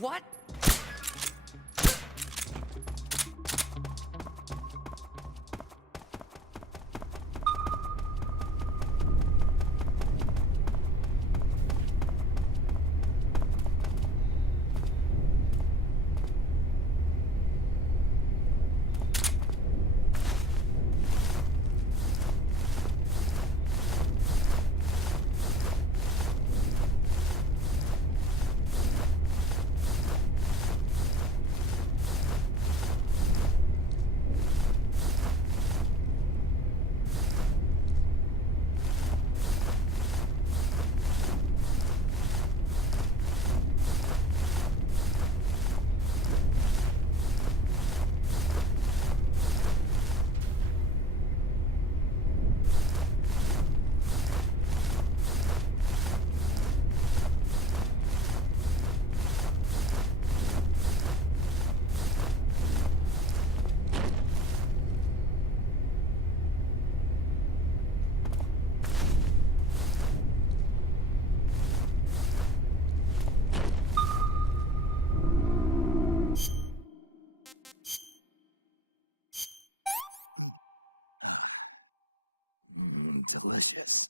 What? Delicious.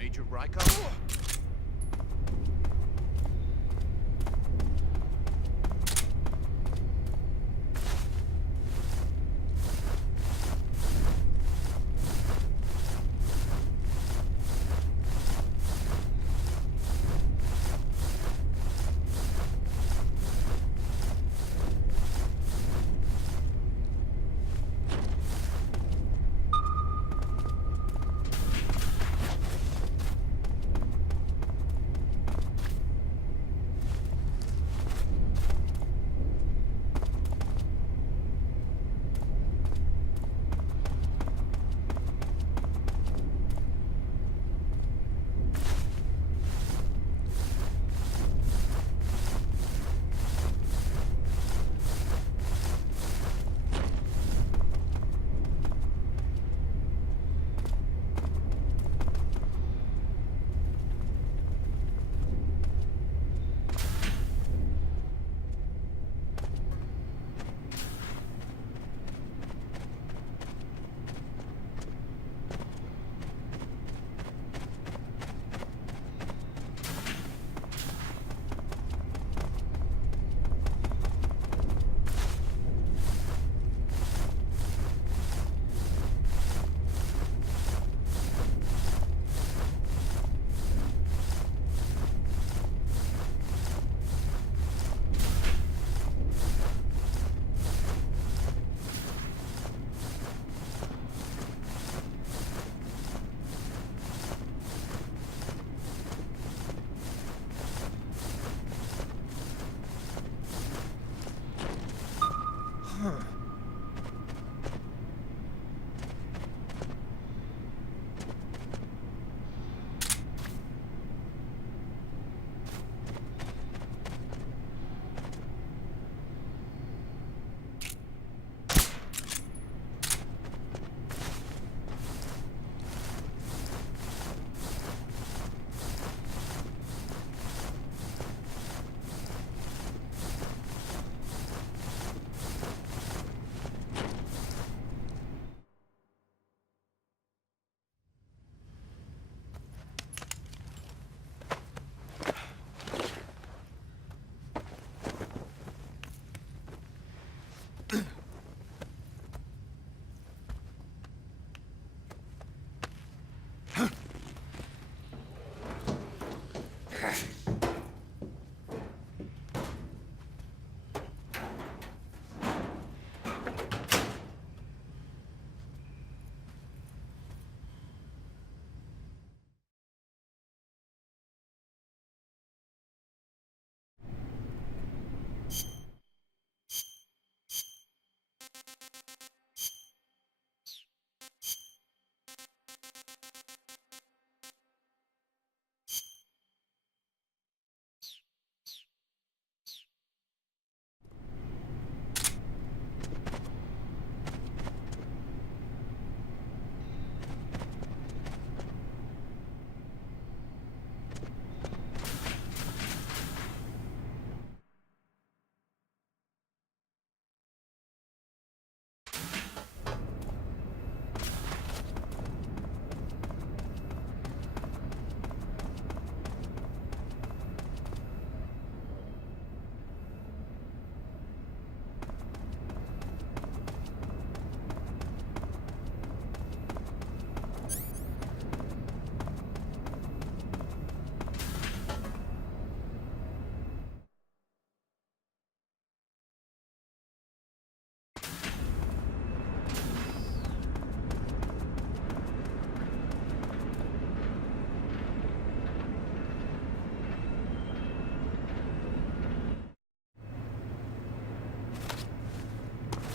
Major Ryko?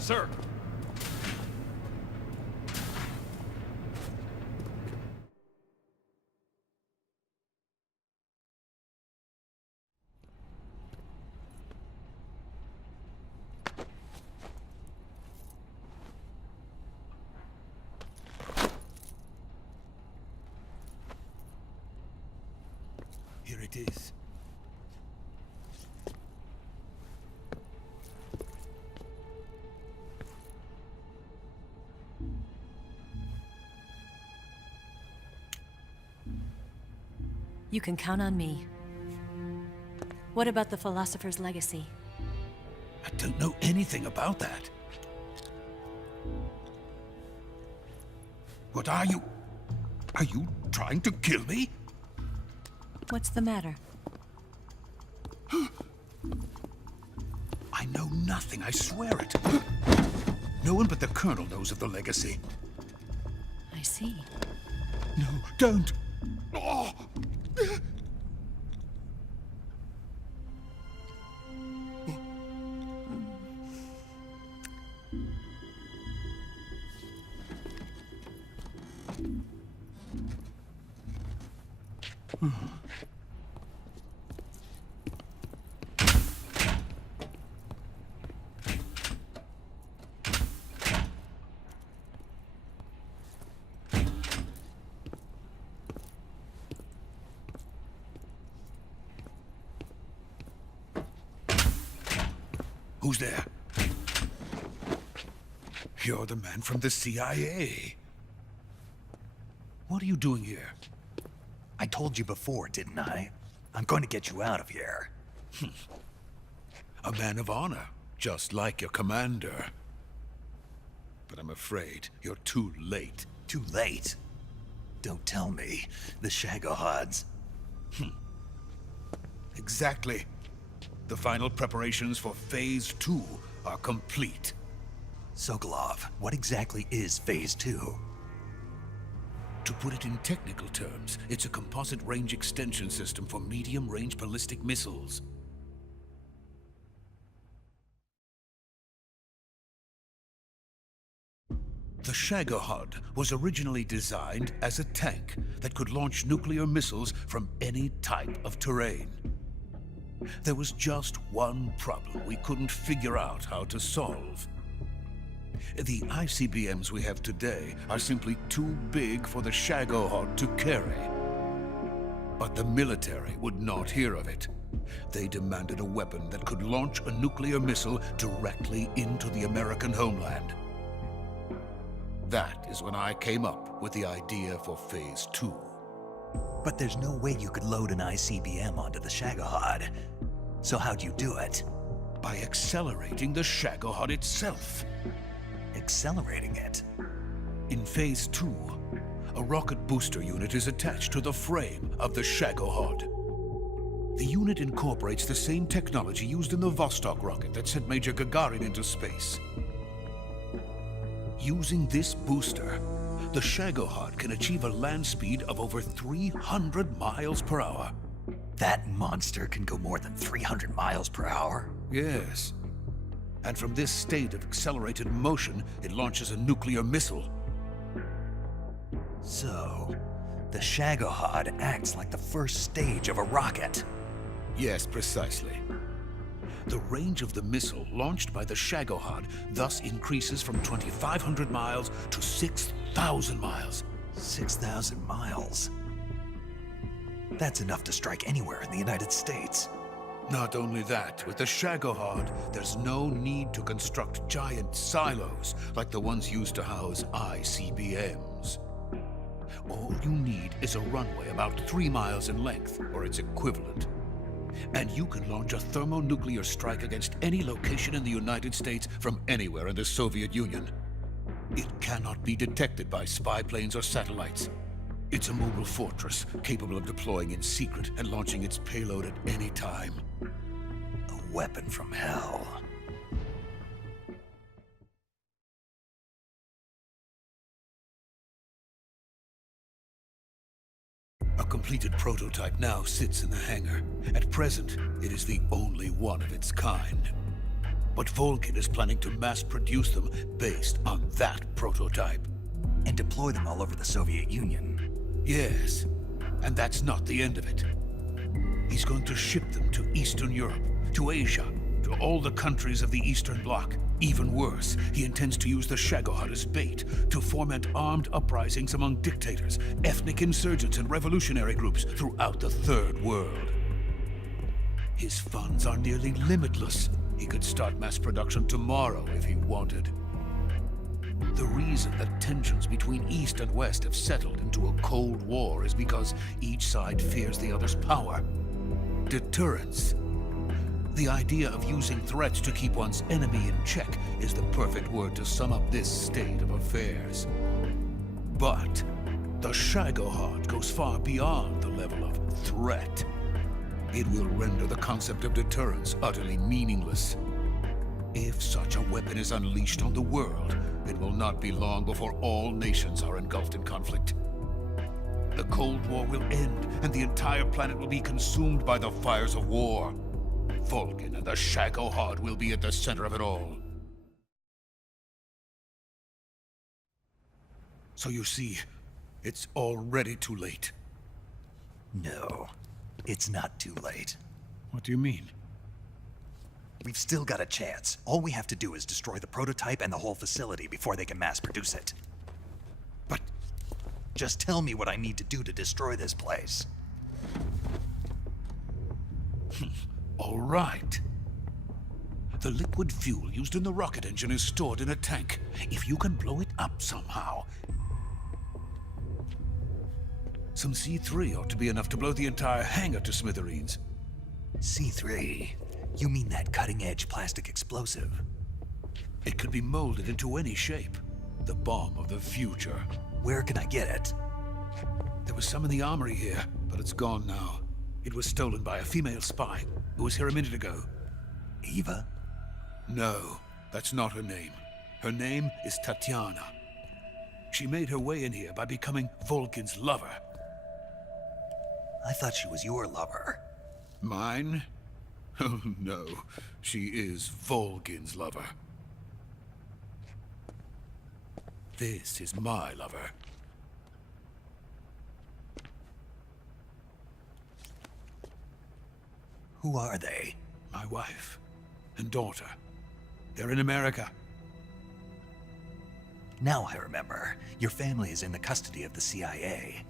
Sir! Here it is. You can count on me. What about the philosopher's legacy? I don't know anything about that. What are you? Are you trying to kill me? What's the matter? I know nothing, I swear it. No one but the Colonel knows of the legacy. I see. No, don't! Oh. Who's there? You're the man from the CIA. What are you doing here? I told you before, didn't I? I'm going to get you out of here. A man of honor, just like your commander. But I'm afraid you're too late. Too late? Don't tell me. The Shagohods. Exactly. The final preparations for Phase 2 are complete. Sokolov, what exactly is Phase 2? To put it in technical terms, it's a composite range extension system for medium-range ballistic missiles. The Shagohod was originally designed as a tank that could launch nuclear missiles from any type of terrain. There was just one problem we couldn't figure out how to solve. The ICBMs we have today are simply too big for the Shagohod to carry. But the military would not hear of it. They demanded a weapon that could launch a nuclear missile directly into the American homeland. That is when I came up with the idea for Phase 2. But there's no way you could load an ICBM onto the Shagohod. So how'd you do it? By accelerating the Shagohod itself. Accelerating it? In Phase 2, a rocket booster unit is attached to the frame of the Shagohod. The unit incorporates the same technology used in the Vostok rocket that sent Major Gagarin into space. Using this booster, the Shagohod can achieve a land speed of over 300 miles per hour. That monster can go more than 300 miles per hour? Yes. And from this state of accelerated motion, it launches a nuclear missile. So, the Shagohod acts like the first stage of a rocket. Yes, precisely. The range of the missile launched by the Shagohod thus increases from 2,500 miles to 6,000 miles. 6,000 miles? That's enough to strike anywhere in the United States. Not only that, with the Shagohod, there's no need to construct giant silos like the ones used to house ICBMs. All you need is a runway about 3 miles in length, or its equivalent. And you can launch a thermonuclear strike against any location in the United States from anywhere in the Soviet Union. It cannot be detected by spy planes or satellites. It's a mobile fortress, capable of deploying in secret and launching its payload at any time. A weapon from hell. A completed prototype now sits in the hangar. At present, it is the only one of its kind. but Vulcan is planning to mass-produce them based on that prototype. And deploy them all over the Soviet Union. Yes, and that's not the end of it. He's going to ship them to Eastern Europe, to Asia, to all the countries of the Eastern Bloc. Even worse, he intends to use the Shagohod as bait to foment armed uprisings among dictators, ethnic insurgents, and revolutionary groups throughout the Third World. His funds are nearly limitless. He could start mass production tomorrow if he wanted. The reason that tensions between East and West have settled into a Cold War is because each side fears the other's power. Deterrence. The idea of using threats to keep one's enemy in check is the perfect word to sum up this state of affairs. But the Shagohod goes far beyond the level of threat. It will render the concept of deterrence utterly meaningless. If such a weapon is unleashed on the world, it will not be long before all nations are engulfed in conflict. The Cold War will end, and the entire planet will be consumed by the fires of war. Vulcan and the Shagohod will be at the center of it all. So you see, it's already too late. No, it's not too late. What do you mean? We've still got a chance. All we have to do is destroy the prototype and the whole facility before they can mass produce it. But just tell me what I need to do to destroy this place. all right. The liquid fuel used in the rocket engine is stored in a tank. If you can blow it up somehow. Some C3 ought to be enough to blow the entire hangar to smithereens. C3? You mean that cutting-edge plastic explosive? It could be molded into any shape. The bomb of the future. Where can I get it? There was some in the armory here, but it's gone now. It was stolen by a female spy who was here a minute ago. Eva? No, that's not her name. Her name is Tatiana. She made her way in here by becoming Vulcan's lover. I thought she was your lover. Mine? Oh no, she is Vulcan's lover. This is my lover. Who are they? My wife and daughter. They're in America. Now I remember. Your family is in the custody of the CIA.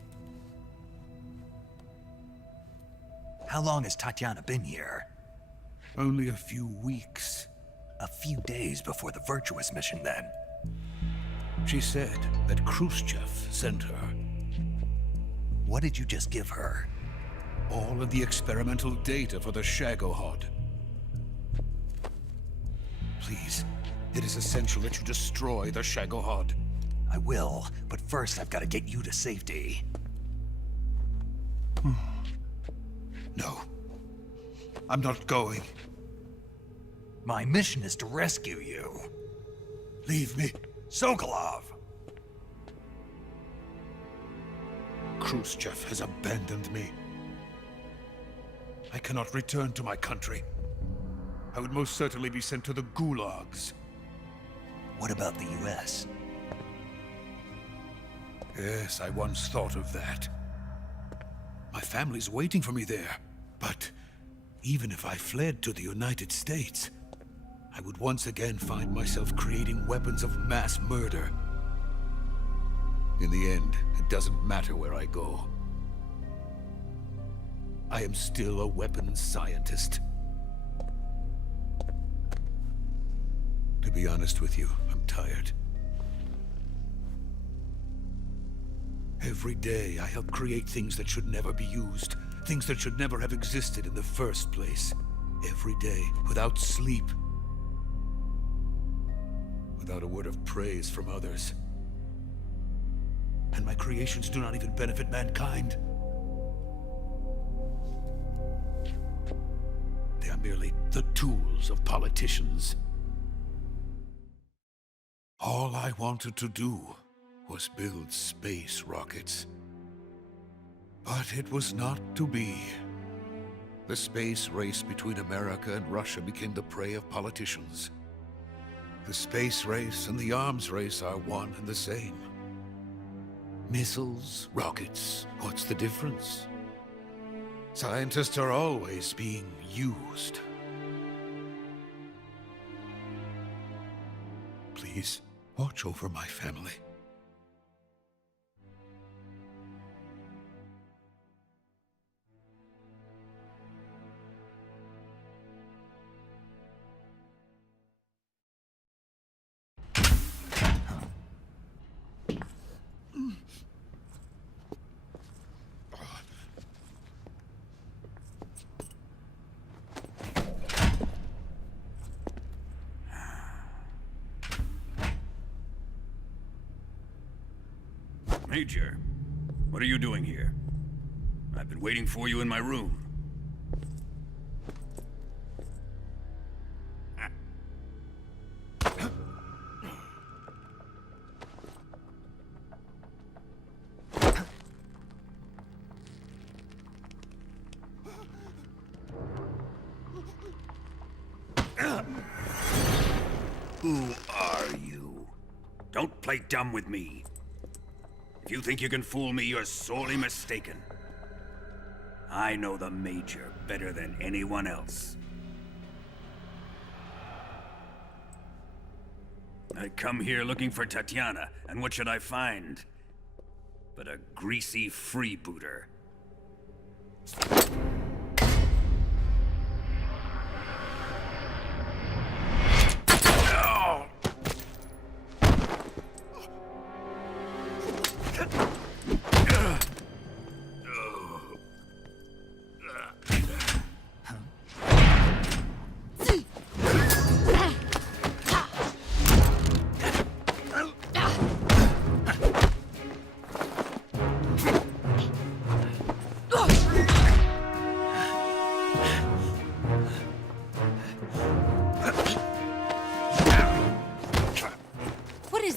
How long has Tatiana been here? Only a few weeks. A few days before the Virtuous mission, then. She said that Khrushchev sent her. What did you just give her? All of the experimental data for the Shagohod. Please, it is essential that you destroy the Shagohod. I will, but first I've got to get you to safety. No. I'm not going. My mission is to rescue you. Leave me. Sokolov! Khrushchev has abandoned me. I cannot return to my country. I would most certainly be sent to the gulags. What about the US? Yes, I once thought of that. My family's waiting for me there. But even if I fled to the United States, I would once again find myself creating weapons of mass murder. In the end, it doesn't matter where I go. I am still a weapons scientist. To be honest with you, I'm tired. Every day, I help create things that should never be used, things that should never have existed in the first place. Every day, without sleep. Without a word of praise from others. And my creations do not even benefit mankind. They are merely the tools of politicians. All I wanted to do was build space rockets. But it was not to be. The space race between America and Russia became the prey of politicians. The space race and the arms race are one and the same. Missiles, rockets, what's the difference? Scientists are always being used. Please, watch over my family. Major, what are you doing here? I've been waiting for you in my room. Who are you? Don't play dumb with me. If you think you can fool me, you're sorely mistaken. I know the Major better than anyone else. I come here looking for Tatiana, and what should I find? But a greasy freebooter.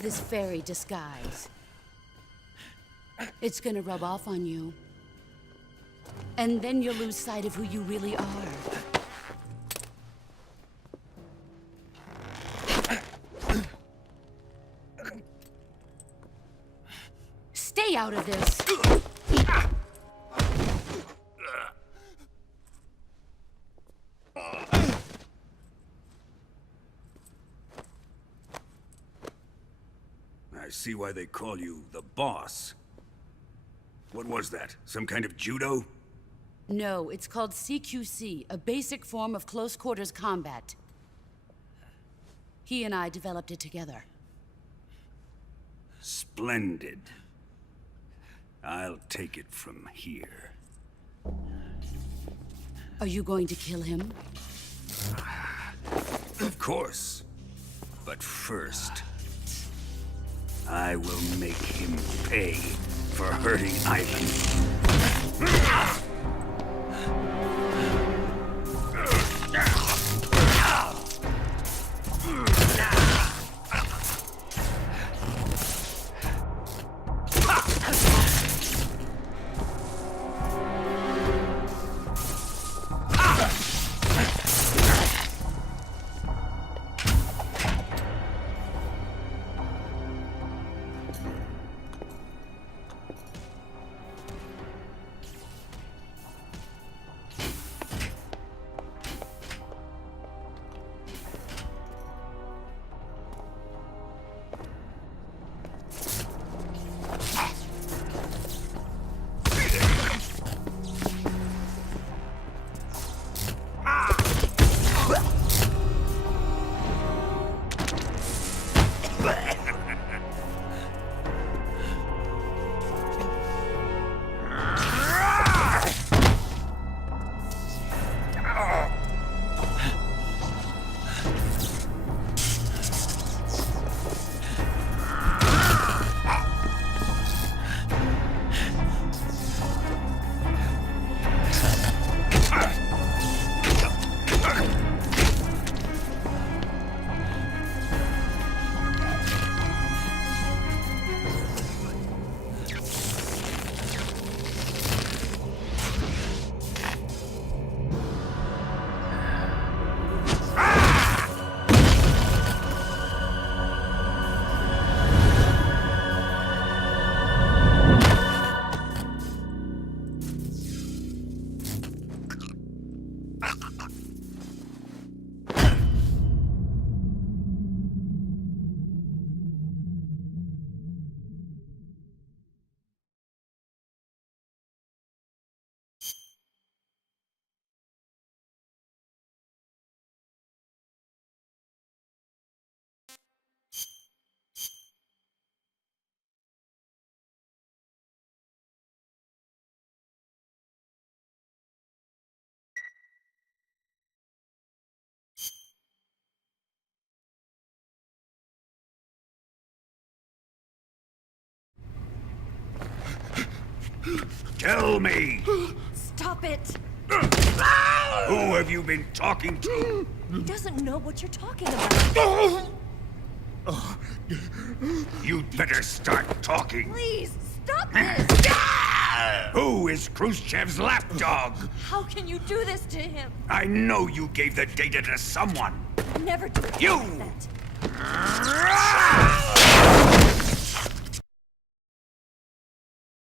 This fairy disguise. It's gonna rub off on you. And then you'll lose sight of who you really are. Stay out of this! I see why they call you the boss. What was that? Some kind of judo? No, it's called CQC, a basic form of close quarters combat. He and I developed it together. Splendid. I'll take it from here. Are you going to kill him? Of course. But first, I will make him pay for hurting Ivan. Tell me! Stop it! Who have you been talking to? He doesn't know what you're talking about. You'd better start talking. Please, stop this! Who is Khrushchev's lapdog? How can you do this to him? I know you gave the data to someone. Never do it You! like that.